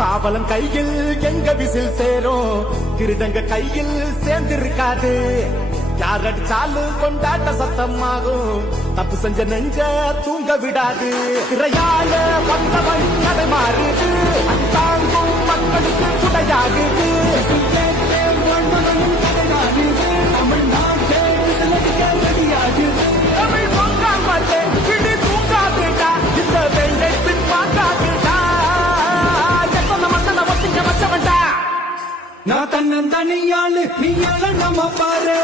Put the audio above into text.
காவலன் கையில் எங்க விசில் சேரும், திருடங்க கையில் சேர்ந்திருக்காது. யார் அடிச்சாலும் கொண்டாட்ட சத்தமாகும், தப்பு செஞ்ச நெஞ்ச தூங்க விடாது. திரையால வந்தவன் அதை மாறுது, அது தாங்கும் மக்களுக்கு துணையாகுது. தமிழ் பொங்காமலே கிளி தூங்காதுடா, இந்த வெள்ளை பின் வாங்காதுடா. எத்தனை மன்னனை ஒத்திங்க வச்சவன்டா. நான் தன்னந்தனியாளு, நீ எல்லாம் நம்ம பாரு.